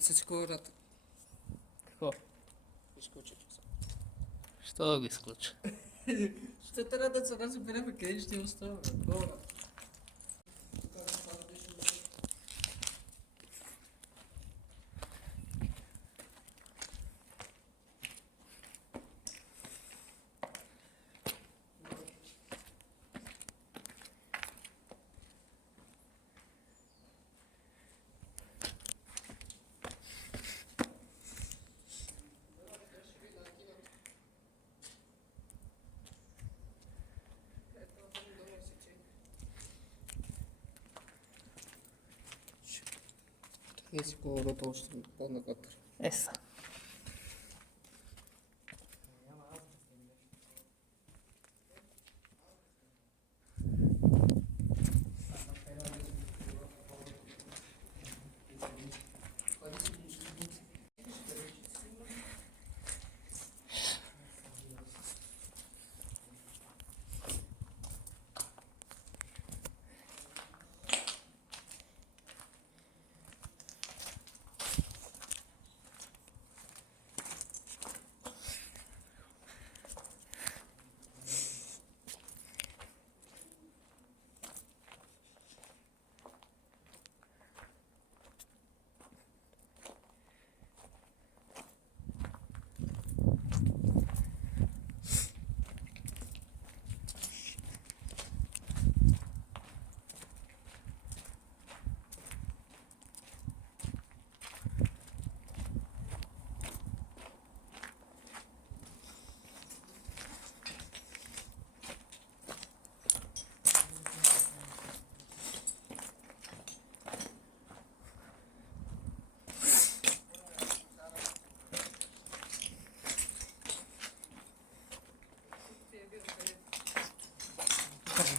Всичко врата. Какво? Изключи се. Що да го изключа? Ще трябва да се разберем къде ще остава. Добре. Не си колорото още по-накатър. Еса.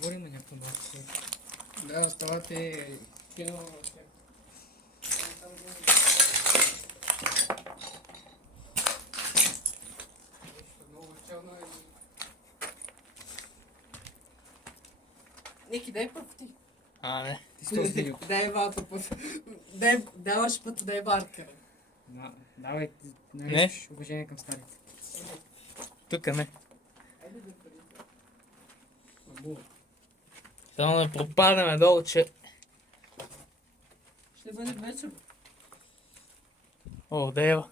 Говорим някакво малко. Да, ставате кино. Много челно е. Ники, дай път ти. Не. Ти сте снимал. Дай малко път. Даваш път, дай барка. Давай, наричаш уважение към старите. Тук не. Айде да парите. Само да пропадаме долу, че... Ще бъде вечер. О, дева.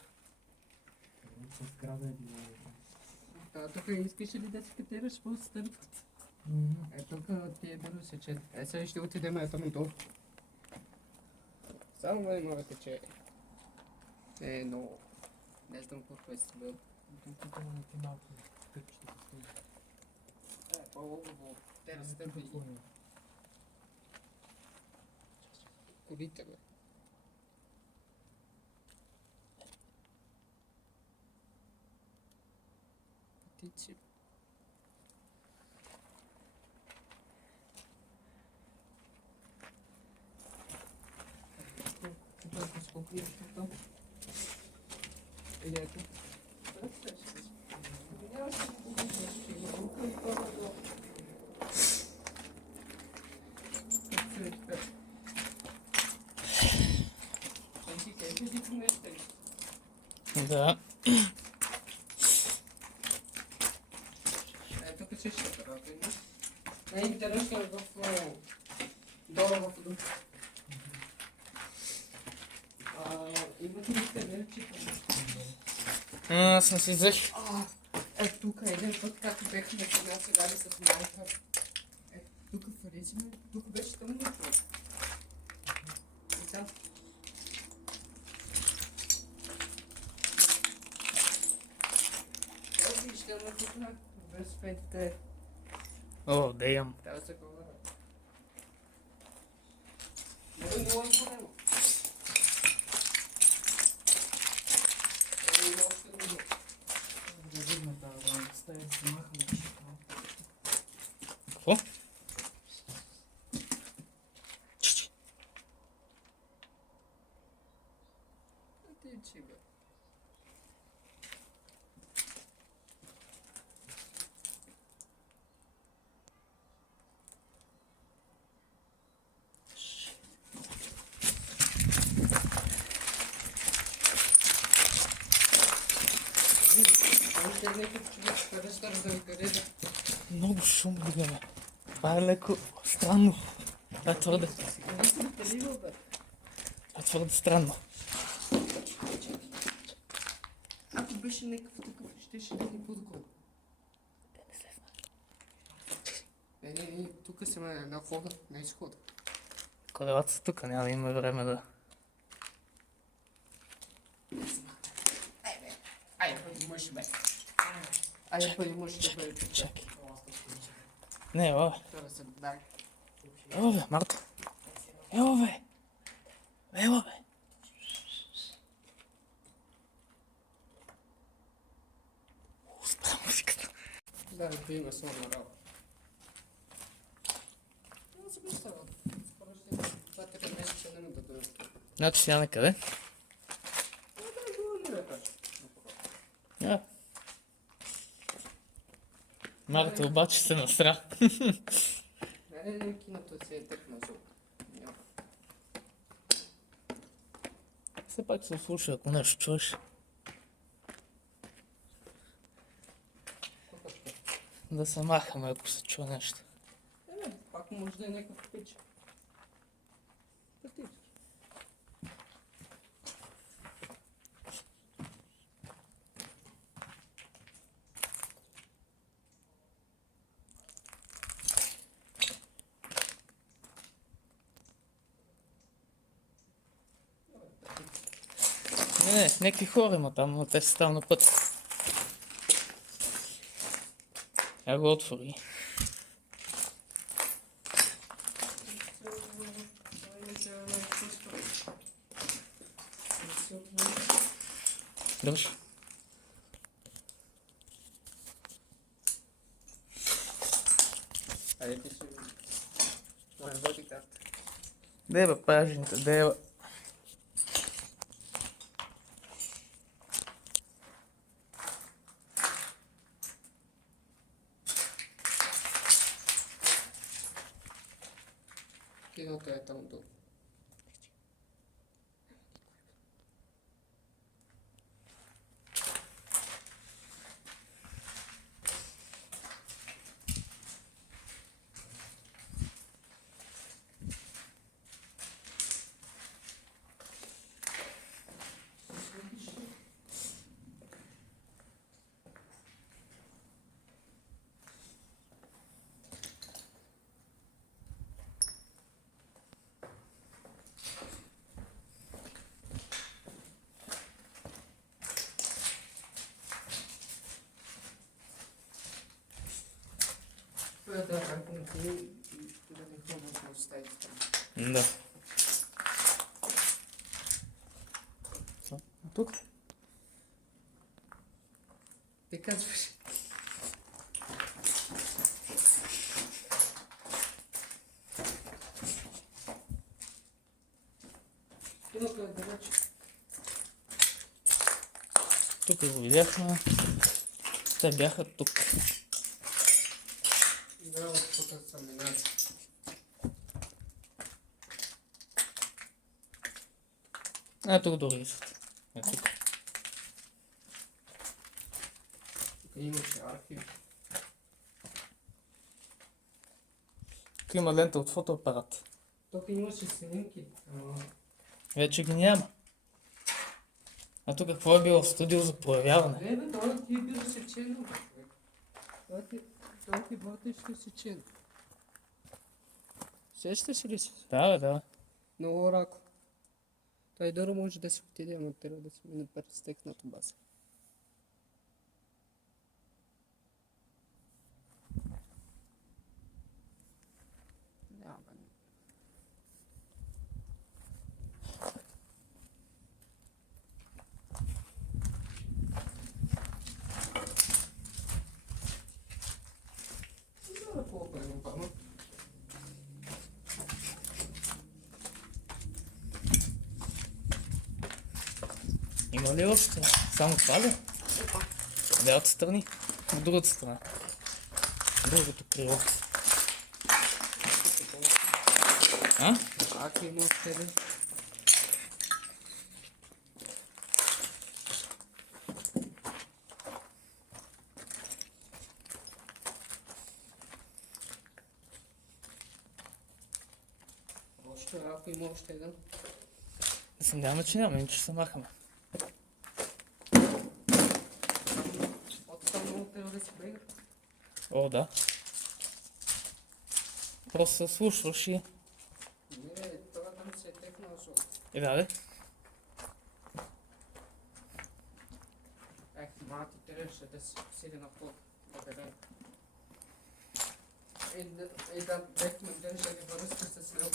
Тук искаш ли да си катераш по стърпът? Тук ти е да се че. Сега ще отидем там долу. Само да има че. Но не знам какво е си бил. По-лово. Те разстъпи. Колите, бе. Птици. Сколько есть там? Или это? Да. Ето че ще работи. Най-интересно е в долу в дом. Имате ли северчета? Аз съм си взех. Тук един път, както бехме сега ли с майка. Тук влеземе, тук беше тъмно човек. И там. Ще ме тук без петите. О, деям. Трябва да се говоря. Много не лъжи по него. Какво? Ти бе. някакъв човек, къде ще разделка. Много шум дигаме. Това е леко странно. Това е твърде. Това е твърде странно. Ако беше някакъв такъв, ще да ни по-доколко. Не, тук сме на входа, на изхода. Колелата са тук, няма да има време да... Бъди мъж, бе. Бъди мъж, бе. Чакай. Не, ело, бе. Трябва да се дай. Ело, бе, Марто. Ело, бе. Ело, бе. Спря музиката. Да, да има само на работа. Не се представя. Скоро ще това така месеца не да дойде. Значи сега накъде? Марта обаче се насра. Не, киното си е тъкна звук. Все пак се слуша, ако нещо чуеш. Да се махаме, ако се чува нещо. Пак може да е някакъв пич. Пътички. Не, някакви хора има там, но те са там на път. Я го отвори. Държ. Айде пиши. Моя води карта. Де бе, пажените, де бе. Киното е там долу. Да, ако не ти да не ходим да оставите там. Да. Тук? Ти казваш. Киното е далеч. Тук го видяхме. Те бяха тук. Да, от тук съм минали. Тук дори са. Тук. Тук имаше архив. Тук има лента от фотоапарат. Тук имаше снимки. Вече ги няма. А тук какво е било? Студио за проявяване? Не, бе, това ти е бил сечено, бе, човек. Това ти бъдеш сечено. Сещаш ли си? Да, бе, да. Много рако. Той дори може да си отиде, ама трябва да си мине през стекната база. Няма, бе. Няма колко е напълно. Има ли още? Само това ли? Лявата страни? От другата страна. Другото крило. А? Ако има още един. ако има още един. Да се надяваме, че няма, иначе се махаме. От там много трябва да си бега. О, да. Просто се слушваш и... Не, това там се е текнал, защото... И да, Мати трябваше да си седи на пол. Да бехме ден ще ги връзка с него.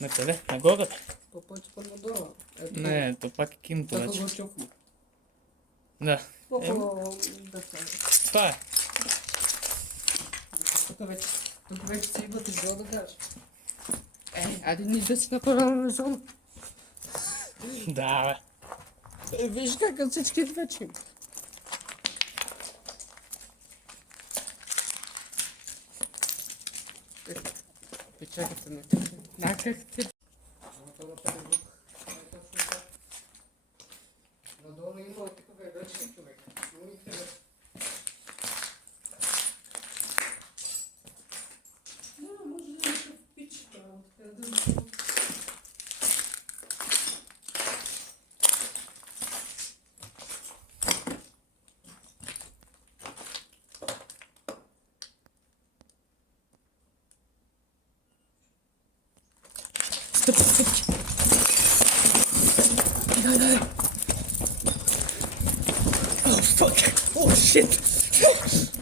На къде? На гората? То пъти по-надолу. Не, то пак е киното Така вече. го чухме. Да. Да стане. Това е. Тук вече си идват и да кажеш. Айде ни да си направим зона. Да, бе. Виж как всички вече. Чакайте ме. Накахте. Надолу има такива вече човек. Много интересно. Може да е някакъв пич, да. Стъпки, стъпки. Дай. О, fuck. О, shit.